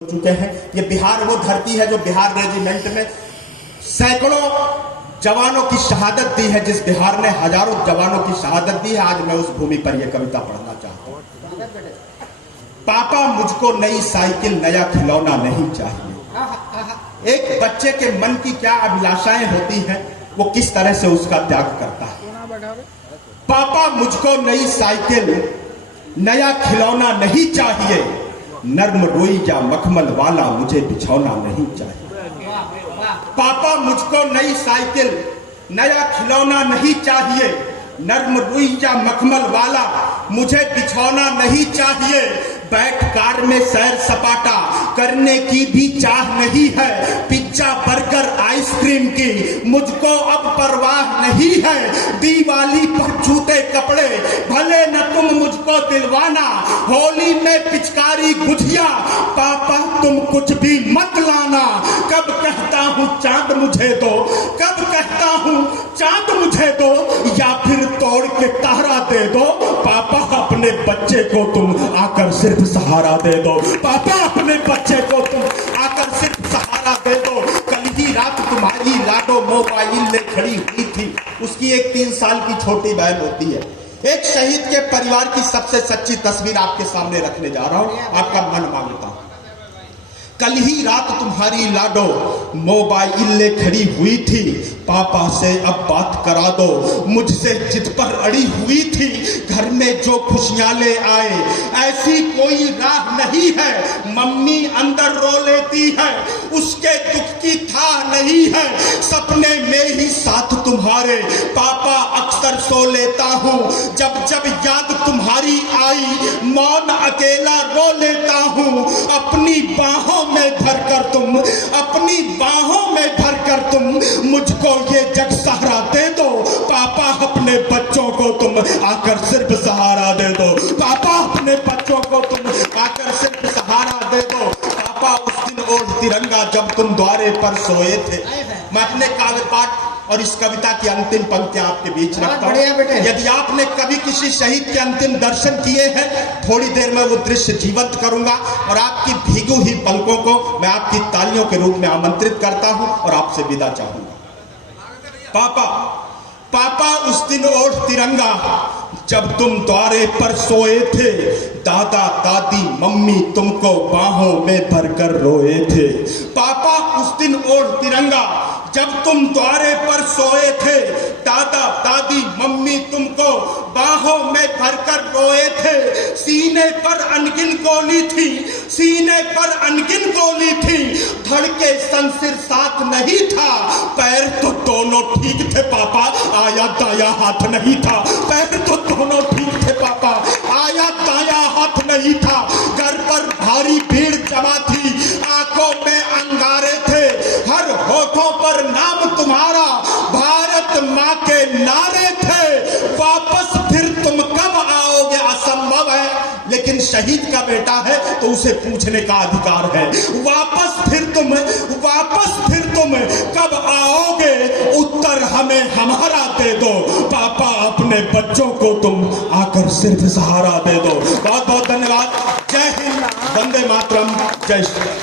चुके हैं। ये बिहार वो धरती है जो बिहार रेजिमेंट में सैकड़ों जवानों की शहादत दी है, जिस बिहार ने हजारों जवानों की शहादत दी है। आज मैं उस भूमि पर यह कविता पढ़ना चाहता हूं। पापा मुझको नई साइकिल नया खिलौना नहीं चाहिए। एक बच्चे के मन की क्या अभिलाषाएं होती हैं, वो किस तरह से उसका त्याग करता है। पापा मुझको नई साइकिल नया खिलौना नहीं चाहिए, नर्म रोई या मखमल वाला मुझे बिछौना नहीं चाहिए। पापा मुझको नई साइकिल नया खिलौना नहीं चाहिए, नर्म रुई या मखमल वाला मुझे बिछौना नहीं चाहिए। बैठ कार में सैर सपाटा करने की भी चाह नहीं है, पिज्जा बर्गर आइसक्रीम की मुझको अब परवाह नहीं है। दिवाली पर जूते कपड़े भले न तुम मुझको दिलवाना, होली में पिचकारी गुझिया पापा तुम कुछ भी मत लाना। कब कहता हूँ चांद मुझे दो, कब कहता हूँ चांद मुझे दो, या फिर तोड़ के तारा दे दो। पापा अपने बच्चे को तुम आकर सिर्फ सहारा दे दो। पापा अपने बच्चे को तुम आकर सिर्फ सहारा दे दो। कल ही रात तुम्हारी लाडो मोबाइल ले खड़ी हुई थी, उसकी एक 3 साल की छोटी बहन होती है। एक शहीद के परिवार की सबसे सच्ची तस्वीर आपके सामने रखने जा रहा हूं, आपका मन मांगता हूं। कल ही रात तुम्हारी लाडो मोबाइल ले खड़ी हुई थी, पापा से अब बात करा दो। मुझसे जिद पर अड़ी हुई थी, घर में जो खुशियां ले आए ऐसी कोई राह नहीं है। मम्मी अंदर रो लेती है, उसके दुख की था नहीं है। सपने में ही साथ तुम्हारे पापा अक्सर सो लेता हूँ, जब जब याद तुम्हारी आई मौन अकेला रो लेता हूँ। अपनी बाहों में भरकर तुम, अपनी बाहों में भरकर तुम मुझको ये जग सहारा दे दो। पापा अपने बच्चों को तुम आकर सिर्फ सहारा दे दो। पापा अपने बच्चों को तुम आकर सिर्फ सहारा दे दो। पापा उस दिन ओढ़ तिरंगा जब तुम द्वारे पर सोए थे। मैं अपने काव्य पाठ और इस कविता की अंतिम पंक्तियां आपके बीच रखता हूं। यदि आपने कभी किसी शहीद के अंतिम दर्शन किए हैं, थोड़ी देर में वो दृश्य जीवंत करूंगा और आपकी भीगी हुई पलकों को मैं आपकी तालियों के रूप में आमंत्रित करता हूं और आपसे विदा चाहूंगा। पापा, पापा उस दिन ओढ़ तिरंगा जब तुम द्वारे पर सोए थे, दादा दादी मम्मी तुमको बाहों में भरकर रोए थे। पापा उस दिन ओढ़ तिरंगा जब तुम द्वारे पर सोए थे, दादा दादी मम्मी तुमको बाहों में भरकर रोए थे। सीने पर अनगिन गोली थी, सीने पर अनगिन गोली थी, धड़के संसिर साथ नहीं था। पैर तो दोनों ठीक थे पापा, आया दाया हाथ नहीं था। पैर तो दोनों ठीक थे पापा, आया दाया हाथ नहीं था। घर पर भारी भीड़ जमा थी, आंखों में अंगारे थे, हर होठों पर नाम तुम्हारा, भारत माँ के नारे थे। वापस फिर तुम कब आओगे असंभव है, लेकिन शहीद का बेटा है तो उसे पूछने का अधिकार है। वापस फिर तुम कब आओगे, उत्तर हमें हमारा दे दो। पापा अपने बच्चों को तुम आकर सिर्फ सहारा दे दो। बहुत बहुत धन्यवाद। जय हिंद, वंदे मातरम, जय श्री राम।